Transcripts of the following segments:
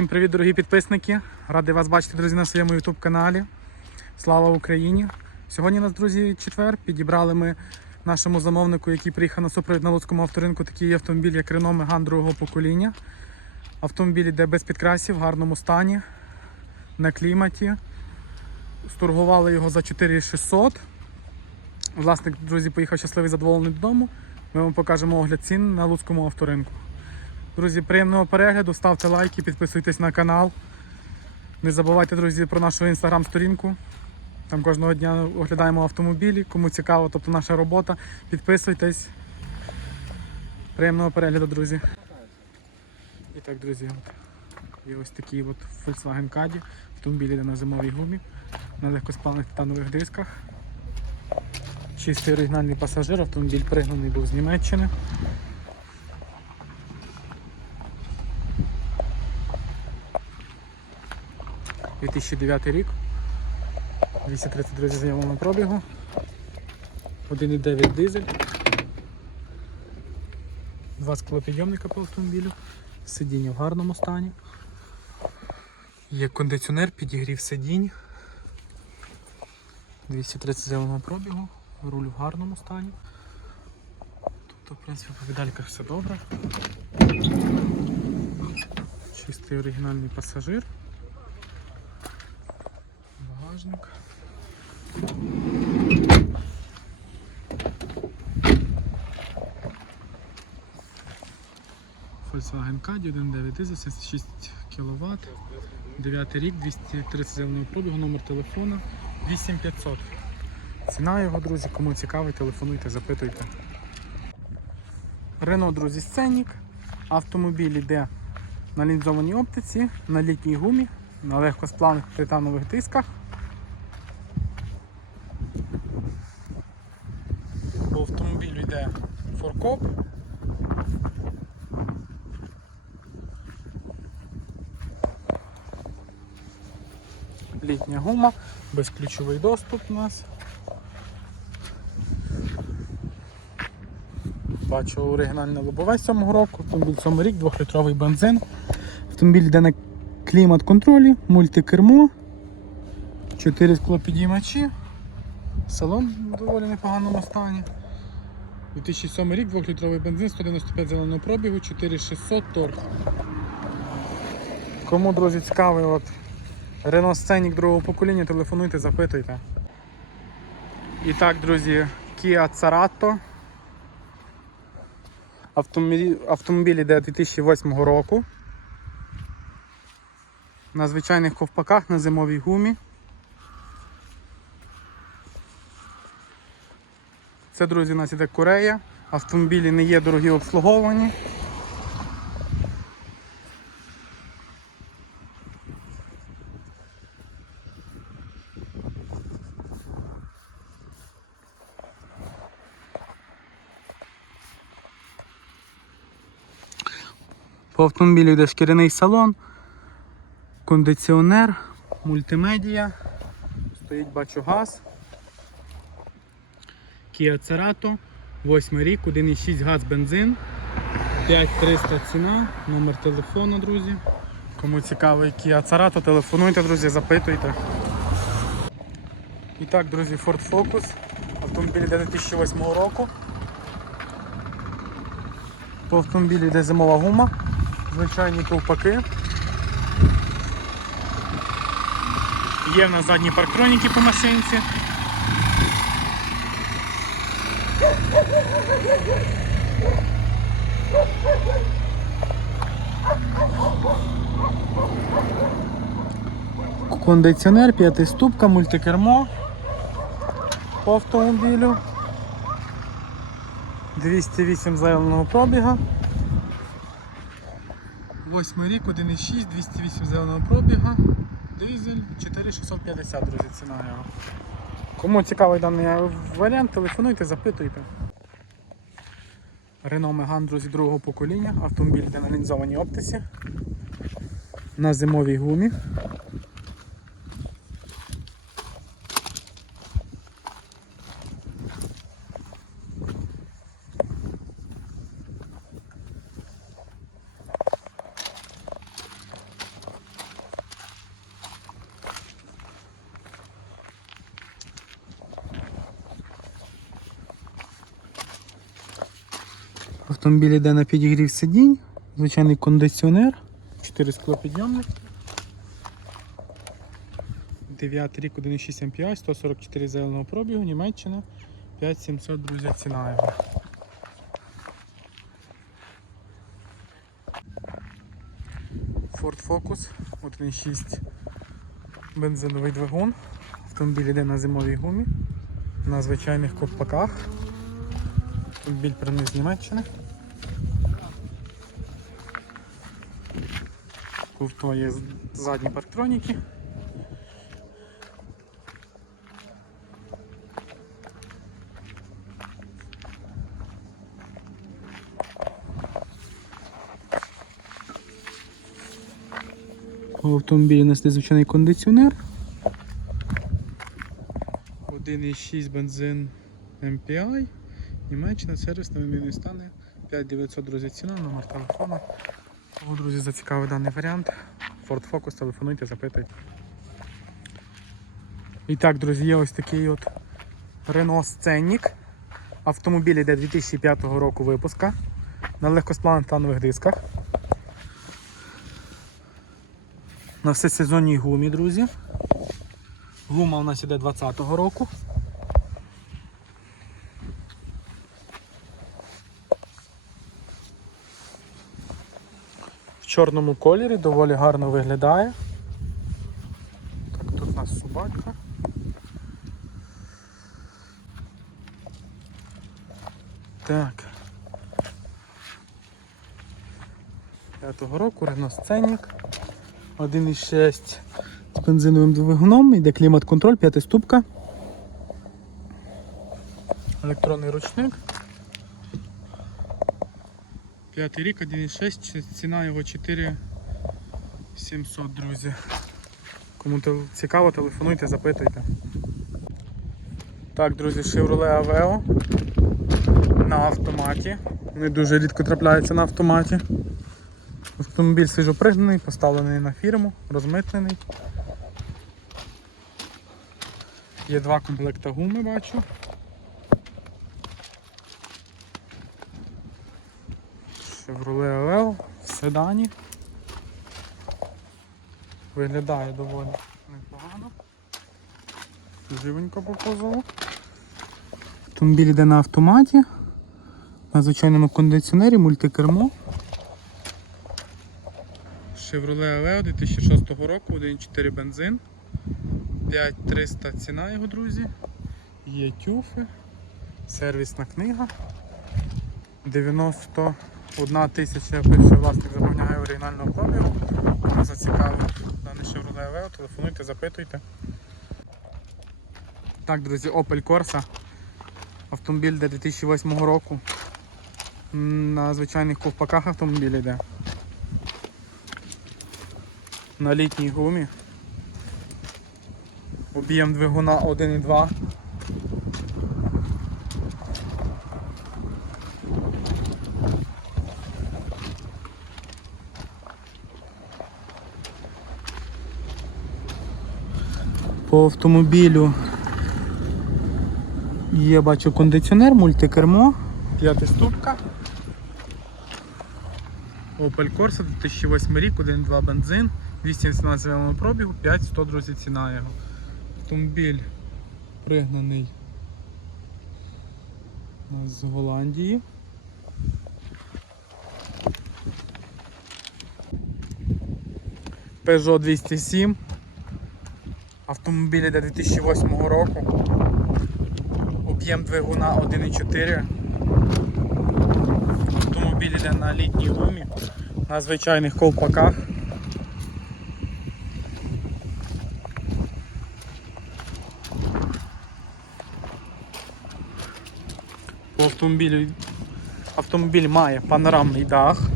Всім привіт, дорогі підписники! Радий вас бачити, друзі, на своєму YouTube каналі. Слава Україні! Сьогодні у нас, друзі, четвер. Підібрали ми нашому замовнику, який приїхав на супровід на Луцькому авторинку, такий автомобіль, як Renault Megane другого покоління. Автомобіль йде без підкрасів, в гарному стані, на кліматі. Стургували його за 4600. Власник, друзі, поїхав щасливий задоволений додому. Ми вам покажемо огляд цін на Луцькому авторинку. Друзі, приємного перегляду, ставте лайки, підписуйтесь на канал. Не забувайте, друзі, про нашу інстаграм-сторінку. Там кожного дня оглядаємо автомобілі. Кому цікаво, тобто наша робота. Підписуйтесь. Приємного перегляду, друзі. І так, друзі, є ось такий от Volkswagen Caddy. Автомобіль йде на зимовій гумі, на легкоспальних титанових дисках. Чистий оригінальний пасажир, автомобіль пригнаний був з Німеччини. – 2009 рік. 230 друзі заявленого пробігу. 1,9 дизель. Два склопідйомника по автомобілю. Сидіння в гарному стані. Є кондиціонер, підігрів сидінь. 230 заявленого пробігу. Руль в гарному стані. Тобто, в принципі, по педальках все добре. Чистий оригінальний пасажир. Багажник. Volkswagen Caddy 1.9 дизель, 76 кВт, 9 рік, 230 зеленого пробігу, номер телефона 8500. Ціна його, друзі, кому цікавий, телефонуйте, запитуйте. Рено, друзі, сценік. Автомобіль йде на лінзованій оптиці, на літній гумі, на легкосплавних титанових дисках. По автомобілю йде форкоп. Літня гума, безключовий доступ у нас. Бачу оригінальне лобове 7 року, автомобіль 7 рік, 2-літровий бензин. Автомобіль йде на клімат-контролі, мультикермо, 4 склопідіймачі, салон в доволі непоганому стані. 2007 рік, 2-літровий бензин, 195 зеленого пробігу, 4600 торг. Кому, друзі, цікавий от Renault Scenic другого покоління, телефонуйте, запитуйте. І так, друзі, Kia Cerato. Автомобіль, автомобіль йде 2008 року. На звичайних ковпаках на зимовій гумі. Це, друзі, у нас іде Корея. Автомобілі не є дорогі обслуговані. По автомобілю йде шкіряний салон, кондиціонер, мультимедія, стоїть бачу газ. Kia Cerato, 8 рік, 1,6 газ бензин, 5300 ціна, номер телефону, друзі. Кому цікавий Kia Cerato, телефонуйте, друзі, запитуйте. І так, друзі, Ford Focus. Автомобіль йде 2008 року. По автомобілі йде зимова гума, звичайні ковпаки. Є в нас задні парктроніки по машинці. Кондиціонер, п'ятиступка, мультикермо по автомобілю. 208 заявленого пробіга. 8 рік, 1,6, 208 зеленого пробіга. Дизель 4650, друзі, ціна його. Кому цікавий даний варіант, телефонуйте, запитуйте. Renault Megane, друзі, другого покоління. Автомобіль йде на оптиці. На зимовій гумі. Автомобіль йде на підігрів сидінь, звичайний кондиціонер, 4 склопідйомник. 9 рік 1,6 MPI, 144 зеленого пробігу, Німеччина, 5700, друзі, ціна його. Ford Focus 1.6 бензиновий двигун. Автомобіль йде на зимовій гумі, на звичайних ковпаках. Автомобіль приніс з Німеччини. Кувто є задні парктроніки. У автомобілі у нас незвичайний кондиціонер. 1,6 бензин MPI. Німеччина, сервіс на відмінний стане. 5900, друзі, ціна, номер телефону. Кого, друзі, зацікавив даний варіант. Ford Focus, телефонуйте, запитуйте. І так, друзі, є ось такий от Renault Scenic. Автомобіль йде 2005 року випуска на легкосплавних планових дисках. На всесезонній гумі, друзі. Гума у нас іде 20-го року. Чорному кольорі доволі гарно виглядає. Так, тут у нас собака. Так. П'ятого року Renault Scenic. 1,6 з бензиновим двигуном, йде клімат-контроль, п'ятиступка. Електронний ручник. П'ятий рік, 1,6, ціна його 4700, друзі. Кому цікаво, телефонуйте, запитуйте. Так, друзі, Chevrolet Aveo на автоматі. Вони дуже рідко трапляються на автоматі. Автомобіль свіжопригнаний, поставлений на фірму, розмитнений. Є два комплекта гуми, бачу. Chevrolet Aveo в седані. Виглядає доволі непогано. Живенько по. Автомобіль йде на автоматі, на звичайному кондиціонері, мультикермо. Chevrolet Aveo 2006 року, 1.4 бензин. 5300 ціна його, друзі. Є тюфи, сервісна книга. 91 тисяча перший власник заповняє оригінального пробігу. Кому зацікавив даний Chevrolet Aveo, телефонуйте, запитуйте. Так, друзі, Opel Corsa. Автомобіль де 2008 року. На звичайних ковпаках автомобіль йде. На літній гумі. Об'єм двигуна 1,2. По автомобілю є, бачу, кондиціонер, мультикермо, п'ятиступка. Opel Corsa 2008 рік, 1.2 бензин, 218 зеленого пробігу, 5100, друзі, ціна його. Автомобіль пригнаний з Голландії. Peugeot 207. Автомобіль йде 2008 року. Об'єм двигуна 1,4. Автомобіль йде на літній гумі, на звичайних ковпаках. По автомобіль має панорамний дах.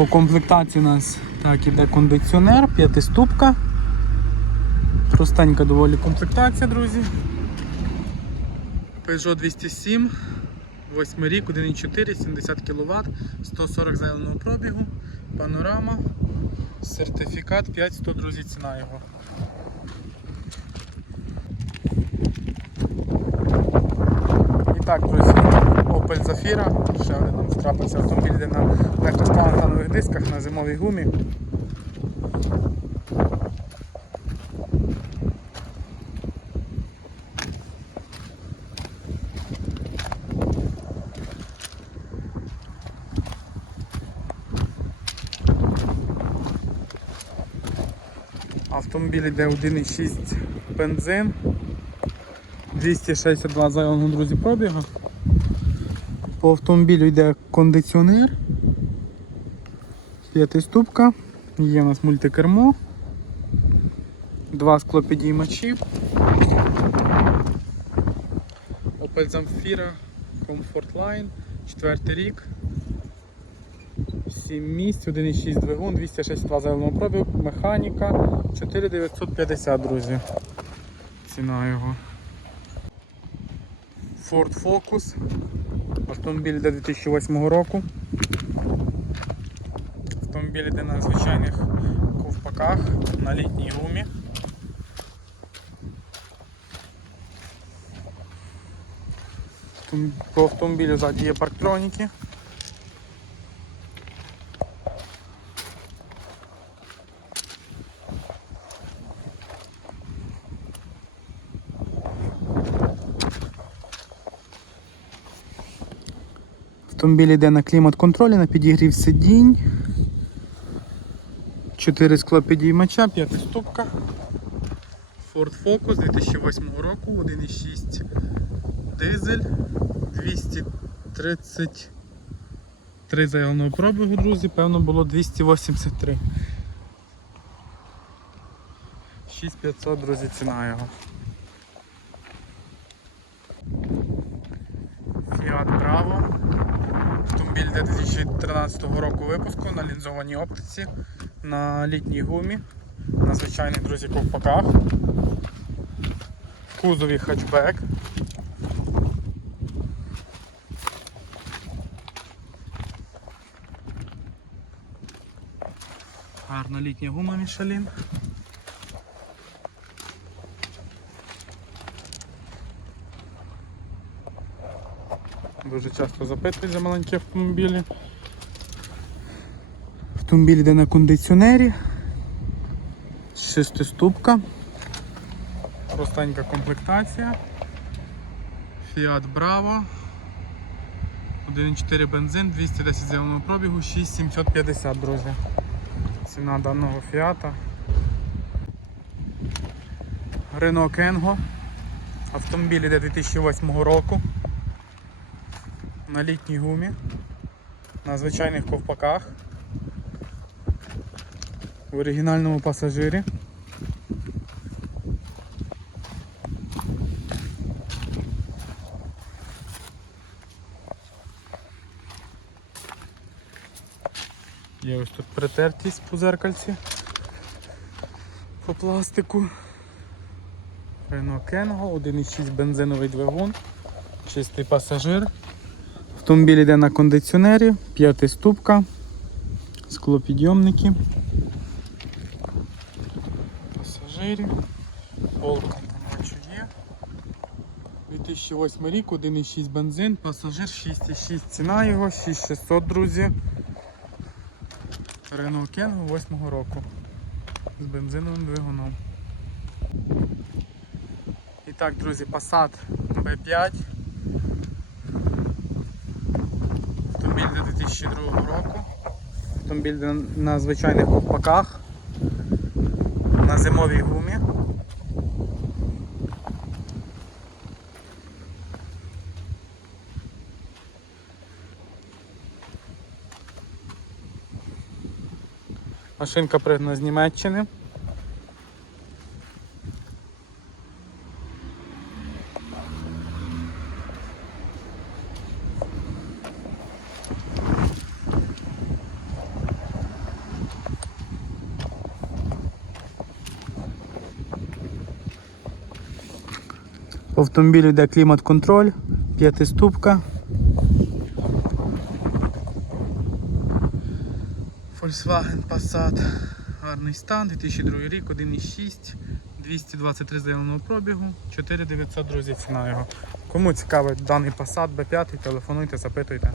По комплектації у нас так іде кондиціонер, п'ятиступка. Простенька доволі комплектація, друзі. Peugeot 207, 8 рік, 1,4, 70 кВт, 140 зеленого пробігу, панорама, сертифікат 5100, друзі, ціна його. І так, друзі. Opel Zafira, ще один нам трапився автомобіль, де на легкосплантанових дисках на зимовій гумі. Автомобіль йде 1,6 бензин. 262 заявленого друзі пробігу. По автомобілю йде кондиціонер. П'ятиступка. Є у нас мультикермо. Два склопідіймачі. Opel Zamfira Comfort Line, четвертий рік. 7 місць, 1,6 двигун, 262 заявленого пробігу, механіка, 4950, друзі. Ціна його. Ford Focus. Автомобіль йде 2008 року. Автомобіль йде на звичайних ковпаках, на літній гумі. По автомобілю ззаді є парктроніки. Автомобіль йде на клімат-контролі, на підігрів сидінь. 4 скло підіймача, 5 ступка. Ford Focus 2008 року, 1,6 дизель, 233 заявленого пробігу, друзі, певно було 283. 6500, друзі, ціна його. Fiat Bravo. Де 2013 року випуску на лінзованій оптиці, на літній гумі, на звичайних друзі ковпаках. Кузові хатчбек. Гарна літня гума Мішелін. Дуже часто запитують за маленькі автомобілі. Автомобіль йде на кондиціонері. Шестиступка. Простенька комплектація. Fiat Bravo. 1,4 бензин, 210 зеленого пробігу, 6750, друзі. Ціна даного фіата. Renault Kengo. Автомобіль йде 2008 року на літній гумі, на звичайних ковпаках, в оригінальному пасажирі. Є ось тут притертість по зеркальці, по пластику. Renault Kengo, 1,6 бензиновий двигун, чистий пасажир. Автомобіль йде на кондиціонері, п'ятиступка, склопідйомники, пасажирі, полка там бачу є. 2008 рік, 1,6 бензин, пасажир 6,6 ціна його, 6600, друзі. Renault Kengo 8 року з бензиновим двигуном. І так, друзі, Passat B5. Автомобіль до 2002 року. Автомобіль на звичайних ковпаках, на зимовій гумі. Машинка пригнана з Німеччини. Автомобілю йде клімат-контроль, п'ятиступка. Volkswagen Passat гарний стан, 2002 рік, 1,6, 223 заявленого пробігу, 4900, друзі, ціна його. Кому цікавий даний Passat B5, телефонуйте, запитуйте.